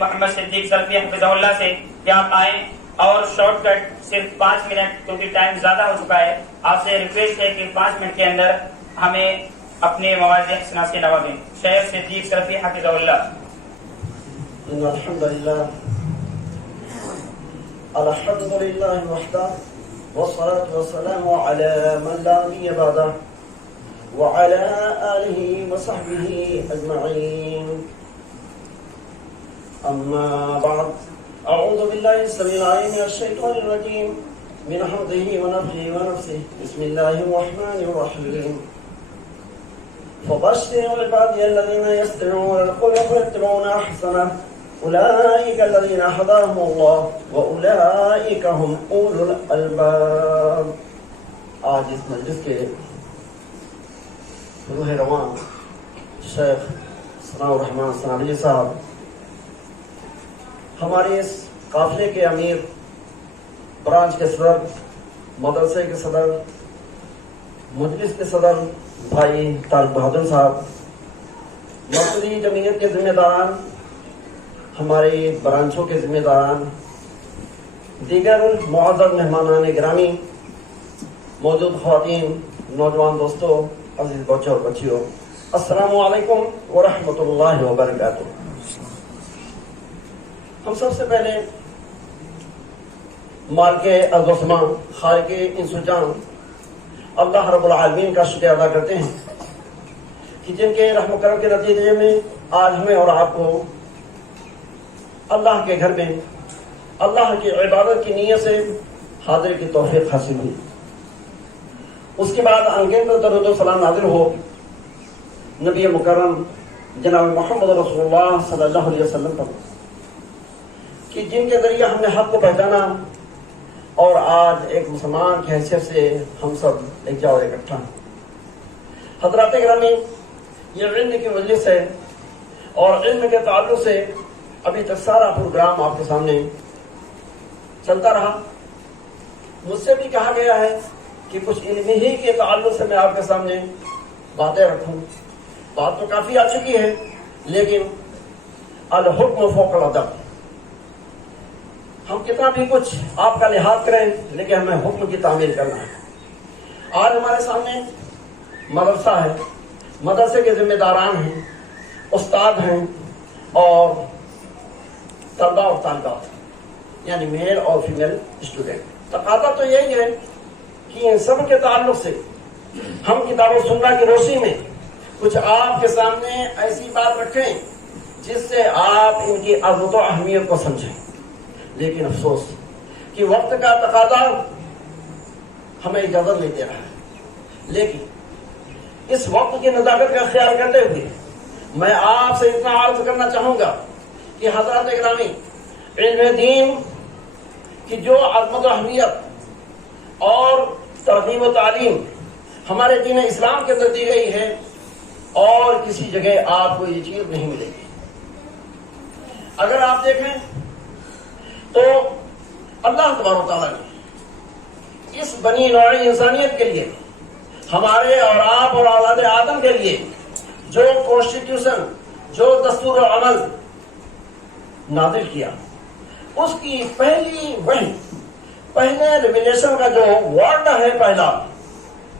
محمد صدیق سلفی حفظہ اللہ سے کہ آپ آئیں اور شارٹ کٹ صرف 5 منٹ، کیونکہ ٹائم زیادہ ہو چکا ہے، آپ سے ریکویسٹ ہے کہ 5 منٹ کے اندر ہمیں اپنے مواد حسنہ سے نوازیں. شیخ صدیق سلفی حفظہ اللہ. الحمد لله وحده والصلاة والسلام على من لا نبي بعده وعلى آله وصحبه أجمعين. أما بعد، أعوذ بالله السميع العليم من الشيطان الرجيم من حمده ونفخه ونفثه. بسم الله الرحمن الرحيم. فبشر عبادي الذين يستمعون القول فيتبعون أحسنه أولئك الذين هداهم الله وأولئك هم أولو الألباب. آج اس مجلس کے روح رواں شیخ ثناء الرحمان ثناوی صاحب، ہمارے اس قافلے کے امیر، برانچ کے صدر، مدرسے کے صدر، مجلس کے صدر بھائی طارق بہادر صاحب، مرکزی جمعیت کے ذمہ داران، ہمارے برانچوں کے ذمہ داران، دیگر معزز مہمانان گرامی، موجود خواتین، نوجوان دوستوں، عزیز بچوں اور بچیوں، السلام علیکم ورحمۃ اللہ وبرکاتہ. ہم سب سے پہلے مالک ارض و خالق انس و جان اللہ رب العالمین کا شکریہ ادا کرتے ہیں کہ جن کے رحم و کرم کے نتیجے میں آج ہمیں اور آپ کو اللہ کے گھر میں اللہ کی عبادت کی نیت سے حاضر کی توفیق حاصل ہوئی. اس کے بعد انگیز درود و سلام نازل ہو نبی مکرم جناب محمد رسول اللہ صلی اللہ علیہ وسلم پر، کہ جن کے ذریعے ہم نے حق کو پہچانا اور آج ایک مسلمان کی حیثیت سے ہم سب ایک جاؤ اکٹھا ہیں. حضرات گرامی، یہ علم کی مجلس ہے اور علم کے تعلق سے ابھی تک سارا پروگرام آپ کے سامنے چلتا رہا. مجھ سے بھی کہا گیا ہے کہ کچھ علم ہی کے تعلق سے میں آپ کے سامنے باتیں رکھوں. بات تو کافی آ چکی ہے، لیکن الحکم فوق الادب، ہم کتنا بھی کچھ آپ کا لحاظ کریں لیکن ہمیں حکم کی تعمیل کرنا ہے. آج ہمارے سامنے مدرسہ ہے، مدرسے کے ذمہ داران ہیں، استاد ہیں اور طلبہ اور طالبات، یعنی میل اور فیمیل اسٹوڈنٹ. تقاضا تو یہی ہے کہ ان سب کے تعلق سے ہم کتاب و سنت کی روشنی میں کچھ آپ کے سامنے ایسی بات رکھیں جس سے آپ ان کی عظمت و اہمیت کو سمجھیں. لیکن افسوس کہ وقت کا تقاضا ہمیں اجازت نہیں دے رہا ہے. لیکن اس وقت کی نزاکت کا خیال کرتے ہوئے میں آپ سے اتنا عرض کرنا چاہوں گا کہ حضرات گرامی، علم دین کی جو عظمت و اہمیت اور ترغیب و تعلیم ہمارے دین اسلام کے اندر دی گئی ہے اور کسی جگہ آپ کو یہ چیز نہیں ملے گی. اگر آپ دیکھیں تو اللہ تبارک و تعالیٰ نے اس بنی نوع انسانیت کے لیے، ہمارے اور آپ اور اولاد آدم کے لیے جو کانسٹیٹیوشن، جو دستور و عمل نازل کیا، اس کی پہلی وحی، پہلے ریویلیشن کا جو ورڈ ہے پہلا،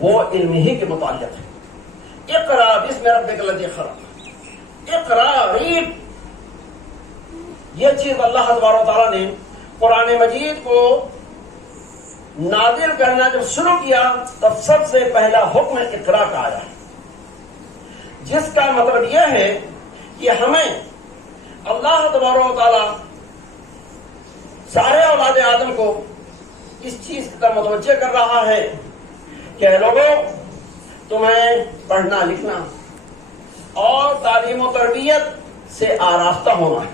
وہ علم ہی کے متعلق ہے. اقرا بسم ربک الذی خلق، اقرا ریڈ. یہ چیز اللہ تبارک و تعالیٰ نے قرآن مجید کو نازل کرنا جب شروع کیا تب سب سے پہلا حکم اقرا کا آیا ہے، جس کا مطلب یہ ہے کہ ہمیں اللہ تبارک و تعالیٰ سارے اولاد آدم کو اس چیز کی طرف متوجہ کر رہا ہے کہ لوگوں، تمہیں پڑھنا لکھنا اور تعلیم و تربیت سے آراستہ ہونا ہے،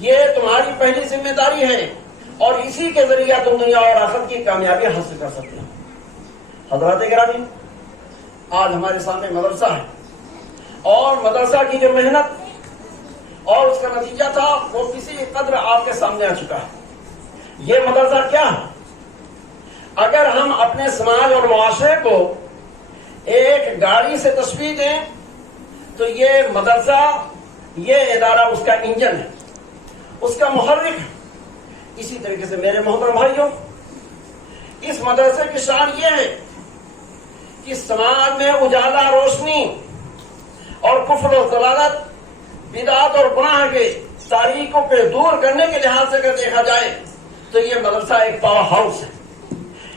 یہ تمہاری پہلی ذمہ داری ہے اور اسی کے ذریعہ تم دنیا اور آخرت کی کامیابی حاصل کر سکتے ہو. حضرات گرامی، آج ہمارے سامنے مدرسہ ہے اور مدرسہ کی جو محنت اور اس کا نتیجہ تھا وہ کسی قدر آپ کے سامنے آ چکا ہے. یہ مدرسہ کیا ہے؟ اگر ہم اپنے سماج اور معاشرے کو ایک گاڑی سے تشبیہ دیں تو یہ مدرسہ، یہ ادارہ اس کا انجن ہے اس کا محرک ہے۔ اسی طریقے سے میرے محترم بھائیوں، اس مدرسے کی شان یہ ہے کہ سماج میں اجالا، روشنی اور کفر و ضلالت، بدعت اور گناہ کے تاریکوں کو دور کرنے کے لحاظ سے اگر دیکھا جائے تو یہ مدرسہ ایک پاور ہاؤس ہے۔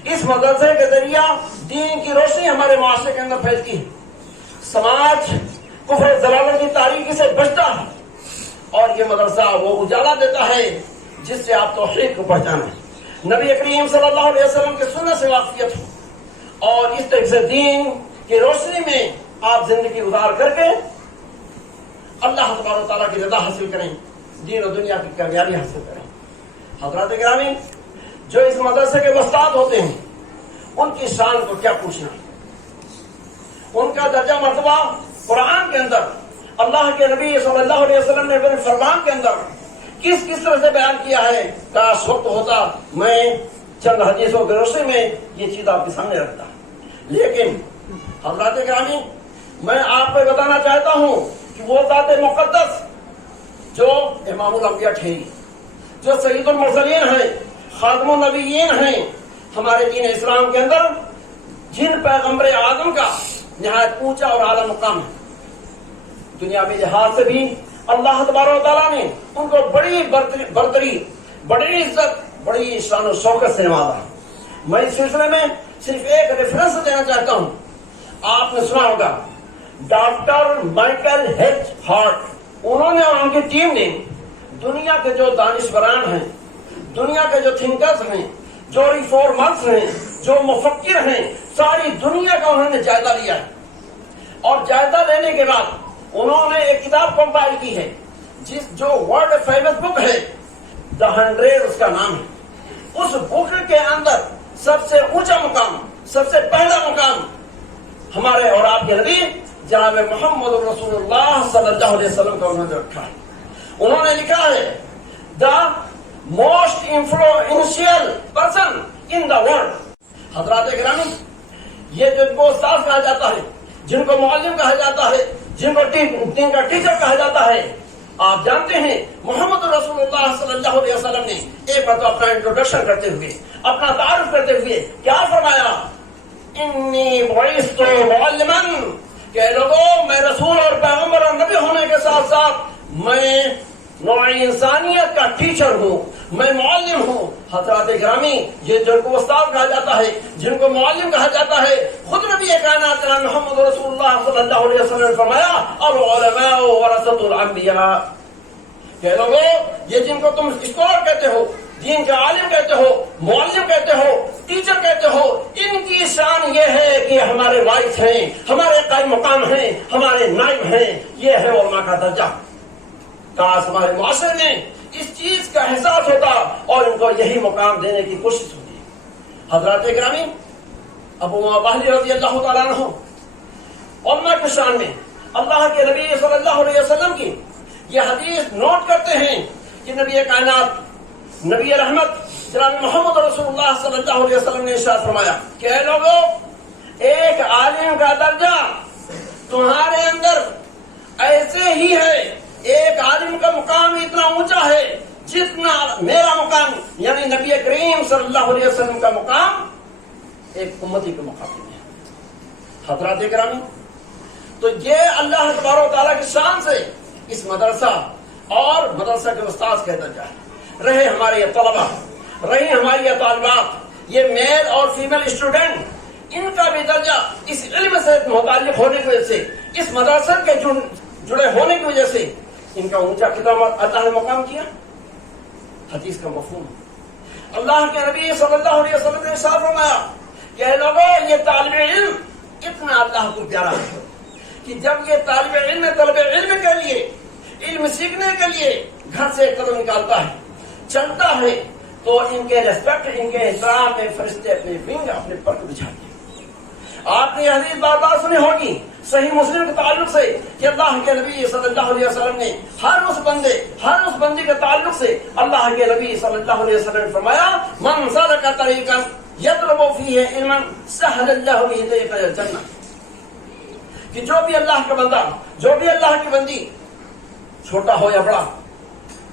اس مدرسے کے ذریعہ دین کی روشنی ہمارے معاشرے کے اندر پھیلتی ہے، سماج کفر و ضلالت کی تاریکی سے بچتا ہے، اور یہ مدرسہ وہ اجالا دیتا ہے جس سے آپ توحید کو پہچانیں، نبی کریم صلی اللہ علیہ وسلم کے سنت سے واقفیت ہو، اور اس طرح سے دین کی روشنی میں آپ زندگی گزار کر کے اللہ تبارک و تعالیٰ کی رضا حاصل کریں، دین و دنیا کی کامیابی حاصل کریں۔ حضرات گرامی، جو اس مدرسے کے استاد ہوتے ہیں ان کی شان کو کیا پوچھنا، ان کا درجہ مرتبہ قرآن کے اندر اللہ کے نبی صلی اللہ علیہ وسلم نے اپنے فرمان کے اندر کس طرح سے بیان کیا ہے۔ کاش وقت ہوتا میں چند حدیثوں کی روشنی میں یہ چیز آپ کے سامنے رکھتا، لیکن حضرات گرامی، میں آپ کو بتانا چاہتا ہوں کہ وہ ذات مقدس جو امام الانبیاء ٹھہری، جو سید المرسلین ہیں، خاتم النبیین ہیں، ہمارے دین اسلام کے اندر جن پیغمبر اعظم کا نہایت اونچا اور اعلیٰ مقام ہے، دنیاوی لحاظ سے بھی اللہ تبارک و تعالیٰ نے ان کو بڑی برتری، بڑی عزت، بڑی شان و شوکت سے نوازا۔ میں اس سلسلے میں صرف ایک ریفرنس دینا چاہتا ہوں، آپ نے سنا ہوگا ڈاکٹر مائیکل ہیچ ہارٹ، انہوں نے اور ان کی ٹیم نے دنیا کے جو دانشوران ہیں، دنیا کے جو تھنکرز ہیں، جو ریفارمرز ہیں، جو مفکر ہیں، ساری دنیا کا انہوں نے جائزہ لیا ہے، اور جائزہ لینے کے بعد انہوں نے ایک کتاب کمپائل کی ہے جو ورلڈ فیمس بک ہے، دا 100 اس کا نام ہے۔ اس بک کے اندر سب سے اونچا مقام، سب سے پہلا مقام ہمارے اور آپ کے نبی جناب محمد رسول اللہ صلی اللہ علیہ وسلم کا انہوں نے رکھا ہے۔ انہوں نے لکھا ہے the most influential person in the world. حضرات گرامی، یہ جن کو استاد کہا جاتا ہے، جن کو معلم کہا جاتا ہے، جن کو دین کا ٹیچر کہا جاتا ہے، آپ جانتے ہیں محمد رسول اللہ صلی اللہ علیہ وسلم نے ایک بار تو اپنا انٹروڈکشن کرتے ہوئے، اپنا تعارف کرتے ہوئے کیا فرمایا؟ انی بعثت معلما، کہ لوگوں میں رسول اور پیغمبر اور نبی ہونے کے ساتھ ساتھ میں نوع انسانیت کا ٹیچر ہوں، میں معلم ہوں۔ حضرات گرامی، یہ جن کو استاد کہا جاتا ہے، جن کو معلم کہا جاتا ہے، خود نبی کائنات جناب محمد رسول اللہ صلی اللہ علیہ وسلم نے فرمایا العلماء ورثۃ الانبیاء، کہ لوگوں یہ جن کو تم اسکالر کہتے ہو، دین کا عالم کہتے ہو، معلم کہتے ہو، ٹیچر کہتے ہو، ان کی شان یہ ہے کہ ہمارے وارث ہیں، ہمارے قائم مقام ہیں، ہمارے نائب ہیں، یہ ہے علماء کا درجہ۔ کاش ہمارے معاشرے میں اس چیز کا احساس ہوتا اور ان کو یہی مقام دینے کی کوشش ہوتی۔ حضرات گرامی، ابو باہلی رضی اللہ تعالیٰ عنہ علماء کی شان میں اللہ کے نبی صلی اللہ علیہ وسلم کی یہ حدیث نوٹ کرتے ہیں کہ نبی کائنات، نبی رحمت جناب محمد رسول اللہ صلی اللہ علیہ وسلم نے ارشاد فرمایا کہ اے لوگوں، ایک عالم کا درجہ تمہارے اندر ایسے ہی ہے، ایک عالم کا مقام اتنا اونچا ہے جتنا میرا مقام یعنی نبی کریم صلی اللہ علیہ وسلم کا مقام ایک امتی کے مقابلے میں ہے۔ حضرات گرامی، تو یہ اللہ تبارک و تعالیٰ کی شان سے اس مدرسہ اور مدرسہ کے استاد کا درجہ ہے۔ رہے ہمارے یہ طلبہ، رہی ہماری یہ طالبات، یہ میل اور فیمیل اسٹوڈنٹ، ان کا بھی درجہ اس علم سے متعلق ہونے کی وجہ سے، اس مدرسے کے جڑے ہونے کی وجہ سے ان کا اونچا خطاب اللہ نے مقام کیا۔ حدیث کا مفہوم، اللہ کے نبی صلی اللہ علیہ وسلم نے ارشاد فرمایا کہ اے لوگوں، یہ طالب علم اتنا اللہ کو پیارا ہے کہ جب یہ طالب علم کے لیے، علم سیکھنے کے لیے گھر سے ایک قدم نکالتا ہے، چلتا ہے، تو ان کے ریسپیکٹ، ان کے احترام میں فرشتے اپنے ونگ، اپنے پر بچھاتے ہیں۔ آپ نے یہ حدیث بار بار سنی ہوگی صحیح مسلم کے تعلق سے کہ اللہ کے نبی صلی اللہ علیہ وسلم نے ہر اس بندے کے تعلق سے اللہ کے نبی صلی اللہ علیہ وسلم نے فرمایا من سلک طریقا یطلب فیہ علما سہل اللہ بہ طریق الجنہ، کہ جو بھی اللہ کا بندہ، جو بھی اللہ کی بندی، چھوٹا ہو یا بڑا،